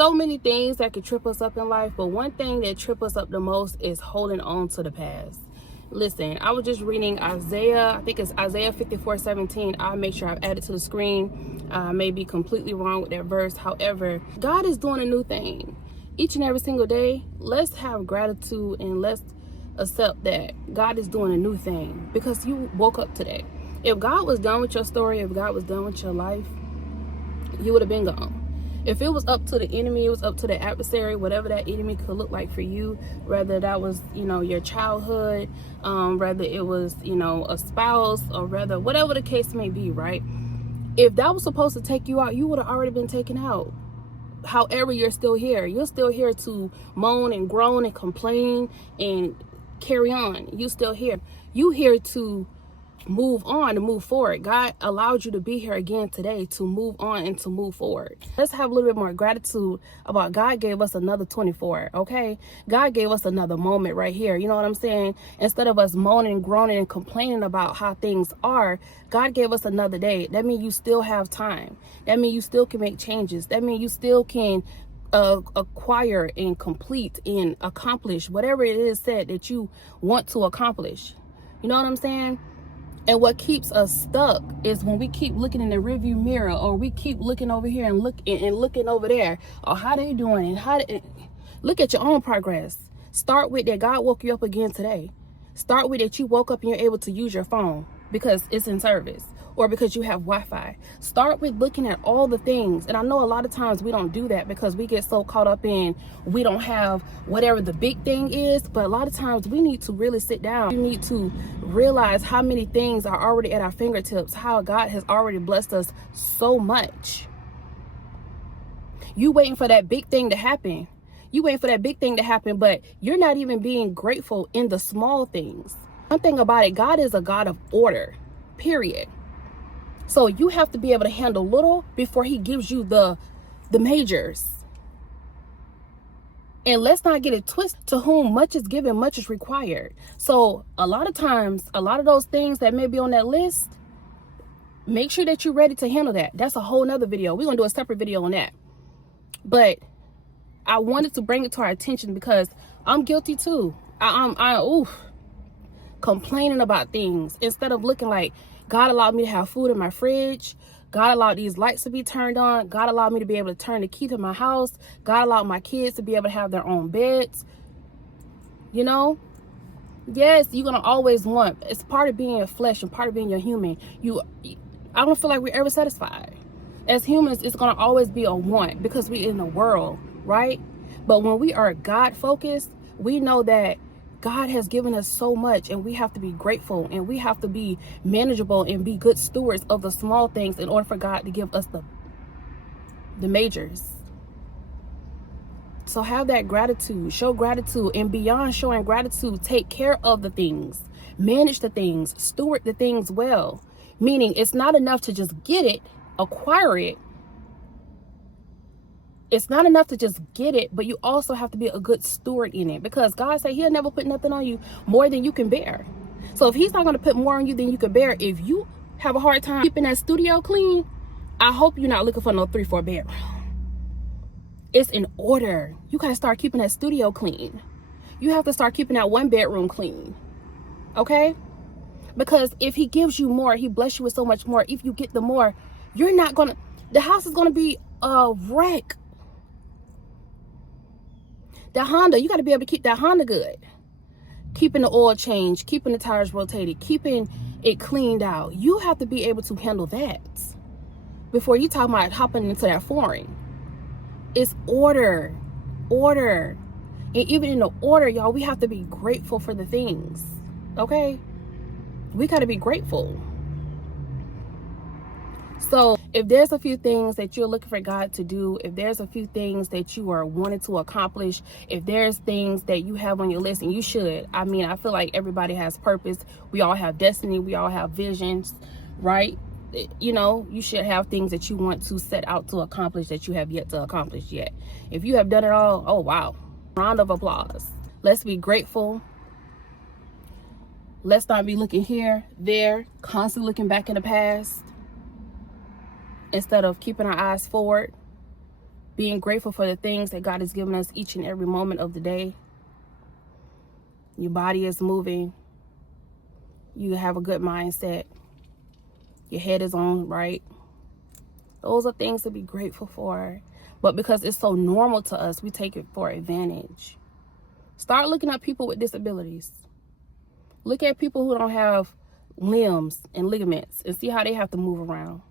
so many things that could trip us up in life, but one thing that trip us up the most is holding on to the past. Listen, I was just reading Isaiah, I think it's Isaiah 54:17. I'll make sure I've added to the screen. I may be completely wrong with that verse. However, God is doing a new thing. Each and every single day, let's have gratitude and let's accept that God is doing a new thing because you woke up today. If God was done with your story, if God was done with your life, you would have been gone. If it was up to the enemy, it was up to the adversary, whatever that enemy could look like for you, whether that was, your childhood, whether it was, a spouse, or whether whatever the case may be, right? If that was supposed to take you out, you would have already been taken out. However, you're still here. You're still here to moan and groan and complain and carry on. You're still here. You here to move on, to move forward. God allowed you to be here again today to move on and to move forward. Let's have a little bit more gratitude about God gave us another 24, okay? God gave us another moment right here. You know what I'm saying? Instead of us moaning, groaning, and complaining about how things are, God gave us another day. That means you still have time. That means you still can make changes. That means you still can acquire and complete and accomplish whatever it is said that you want to accomplish. You know what I'm saying? And what keeps us stuck is when we keep looking in the rearview mirror, or we keep looking over here and looking over there, or how they doing, and look at your own progress. Start with that God woke you up again today. Start with that you woke up and you're able to use your phone because it's in service, or because you have Wi-Fi. Start with looking at all the things. And I know a lot of times we don't do that because we get so caught up in we don't have whatever the big thing is. But a lot of times we need to really sit down. We need to realize how many things are already at our fingertips, how God has already blessed us so much. You waiting for that big thing to happen. You waiting for that big thing to happen, but you're not even being grateful in the small things. One thing about it, God is a God of order, period. So you have to be able to handle little before he gives you the majors. And let's not get it twisted. To whom much is given, much is required. So a lot of times, a lot of those things that may be on that list, make sure that you're ready to handle that. That's a whole nother video. We're going to do a separate video on that. But I wanted to bring it to our attention because I'm guilty too. Complaining about things instead of looking like God allowed me to have food in my fridge. God allowed these lights to be turned on. God allowed me to be able to turn the key to my house. God allowed my kids to be able to have their own beds. Yes, you're going to always want. It's part of being your flesh and part of being your human. I don't feel like we're ever satisfied. As humans, it's going to always be a want because we're in the world, right? But when we are God focused, we know that God has given us so much, and we have to be grateful, and we have to be manageable and be good stewards of the small things in order for God to give us the majors. So have that gratitude, show gratitude, and beyond showing gratitude, take care of the things, manage the things, steward the things well. Meaning it's not enough to just get it, acquire it. It's not enough to just get it, but you also have to be a good steward in it, because God said he'll never put nothing on you more than you can bear. So if he's not going to put more on you than you can bear, if you have a hard time keeping that studio clean, I hope you're not looking for no 3-4 bedroom. It's in order. You got to start keeping that studio clean. You have to start keeping that 1 bedroom clean. Okay? Because if he gives you more, he bless you with so much more. If you get the more, you're not going to, the house is going to be a wreck. The Honda, you got to be able to keep that Honda good. Keeping the oil changed, keeping the tires rotated, keeping it cleaned out. You have to be able to handle that before you talk about hopping into that foreign. It's order. And even in the order, y'all, we have to be grateful for the things. Okay? We got to be grateful. So if there's a few things that you're looking for God to do, if there's a few things that you are wanting to accomplish, if there's things that you have on your list, and you should, I feel like everybody has purpose. We all have destiny. We all have visions, right? You should have things that you want to set out to accomplish that you have yet to accomplish yet. If you have done it all, oh, wow. Round of applause. Let's be grateful. Let's not be looking here, there, constantly looking back in the past, instead of keeping our eyes forward. being grateful for the things that God has given us each and every moment of the day. Your body is moving. You have a good mindset. Your head is on right. Those are things to be grateful for. But because it's so normal to us, we take it for advantage. Start looking at people with disabilities. Look at people who don't have limbs and ligaments and see how they have to move around.